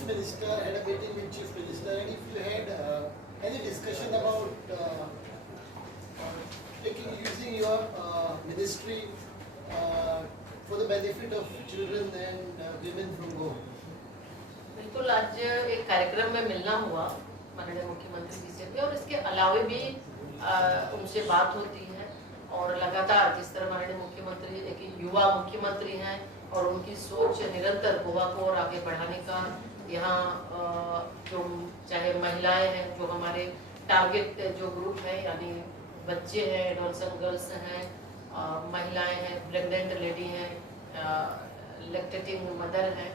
Chief Minister had a meeting with Chief Minister, and if you had any discussion about using your ministry for the benefit of children and women from Goa. बिल्कुल, आज एक कार्यक्रम में मिलना हुआ माननीय मुख्यमंत्री जी से भी, और इसके अलावे भी उनसे बात होती है। और लगातार जिस तरह माननीय मुख्यमंत्री एक युवा मुख्यमंत्री हैं और उनकी सोच निरंतर गोवा को और आगे बढ़ाने का, यहाँ जो चाहे महिलाएं हैं, जो हमारे टारगेट जो ग्रुप है, यानी बच्चे हैं, एडोलसेंट गर्ल्स हैं, महिलाएं हैं, प्रेग्नेंट लेडी हैं, लैक्टेटिंग मदर हैं,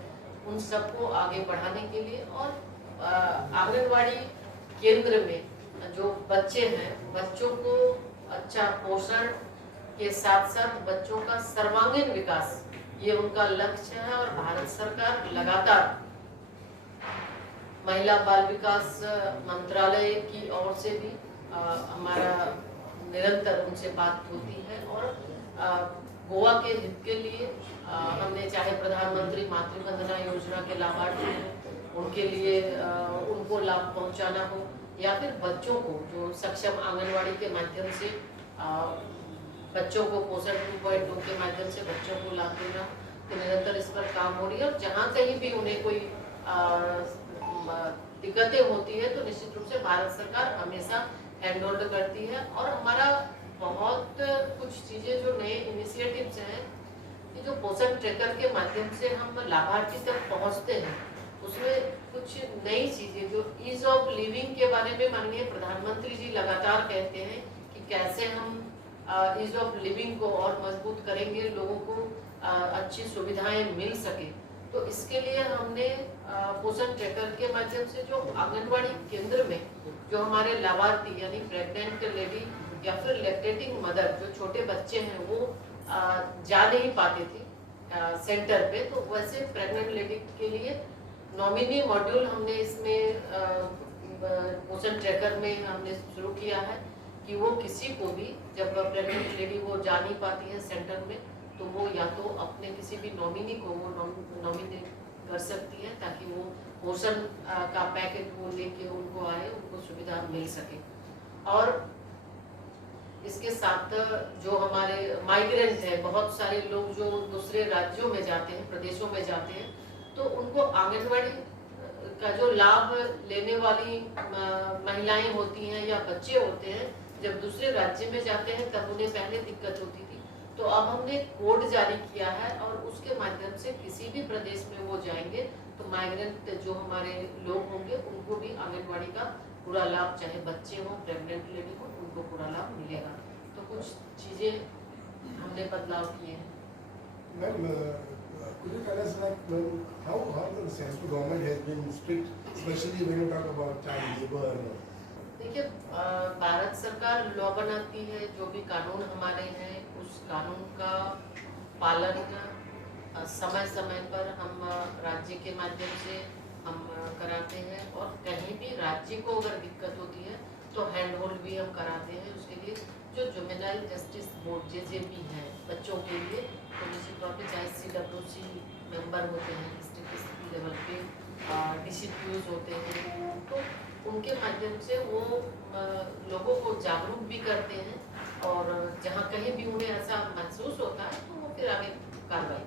उन सबको आगे बढ़ाने के लिए, और आंगनवाड़ी केंद्र में जो बच्चे हैं, बच्चों को अच्छा पोषण के साथ साथ बच्चों का सर्वांगीण विकास, ये उनका लक्ष्य है। और भारत सरकार लगातार महिला बाल विकास मंत्रालय की ओर से भी हमारा निरंतर उनसे बात होती है, और गोवा के हित के लिए हमने चाहे प्रधानमंत्री मातृ वंदना योजना के लाभार्थी हैं, उनके लिए उनको लाभ पहुंचाना हो, या फिर बच्चों को जो सक्षम आंगनवाड़ी के माध्यम से बच्चों को पोषण 2.2 के माध्यम से बच्चों को लाभ देना, तो निरंतर इस पर काम हो रही है। और जहाँ कहीं भी उन्हें कोई दिक्कतें होती है तो निश्चित रूप से भारत सरकार हमेशा हैंड होल्ड करती है। और हमारा बहुत कुछ चीजें जो नए इनिशिएटिव्स हैं, ये जो पोषण ट्रैकर के माध्यम से हम लाभार्थी तक पहुंचते हैं, उसमें कुछ नई चीजें जो ईज ऑफ लिविंग के बारे में माननीय प्रधानमंत्री जी लगातार कहते हैं कि कैसे हम ईज ऑफ लिविंग को और मजबूत करेंगे, लोगों को अच्छी सुविधाएं मिल सके। तो इसके लिए हमने पोषण ट्रैकर के माध्यम से जो आंगनवाड़ी केंद्र में जो हमारे लाभार्थी यानी प्रेग्नेंट लेडी या फिर लैक्टेटिंग मदर, जो छोटे बच्चे हैं, वो जा नहीं पाते थे सेंटर पे, तो वैसे प्रेग्नेंट लेडी के लिए नॉमिनी मॉड्यूल हमने इसमें पोषण ट्रैकर में हमने शुरू किया है कि वो किसी को भी, जब प्रेग्नेंट लेडी वो जा नहीं पाती है सेंटर में, तो वो या तो अपने किसी भी नॉमिनी को वो नॉमिनेट कर सकती है, ताकि वो पोषण का पैकेट वो लेके उनको आए, उनको सुविधा मिल सके। और इसके साथ जो हमारे माइग्रेंट है, बहुत सारे लोग जो दूसरे राज्यों में जाते हैं, प्रदेशों में जाते हैं, तो उनको आंगनवाड़ी का जो लाभ लेने वाली महिलाएं होती हैं या बच्चे होते हैं, जब दूसरे राज्य में जाते हैं तब उन्हें पहले दिक्कत होती थी। तो अब हमने कोड जारी किया है, और उसके माध्यम से किसी भी प्रदेश में वो जाएंगे तो माइग्रेंट जो हमारे लोग होंगे उनको भी आंगनवाड़ी का पूरा लाभ, चाहे बच्चे हों, प्रेग्नेंट लेडी हो, उनको पूरा लाभ मिलेगा। तो कुछ चीजें हमने बदलाव किए हैं। Could you tell us how the central government has been strict, especially when you talk about child labor? देखिए, भारत सरकार लॉ बनाती है, जो भी कानून हमारे हैं उस कानून का पालन समय समय पर हम राज्य के माध्यम से हम कराते हैं, और कहीं भी राज्य को अगर दिक्कत होती है तो हैंड होल्ड भी हम कराते हैं। उसके लिए जो जुवेनाइल जस्टिस बोर्ड JJB है बच्चों के लिए, तो निश्चित तौर पर चाहे CWC मेंबर होते हैं डिस्ट्रिक्ट लेवल पे, DCPOs होते हैं, तो उनके माध्यम से वो लोगों को जागरूक भी करते हैं, और जहाँ कहीं भी उन्हें ऐसा महसूस होता है तो वो फिर आगे कार्रवाई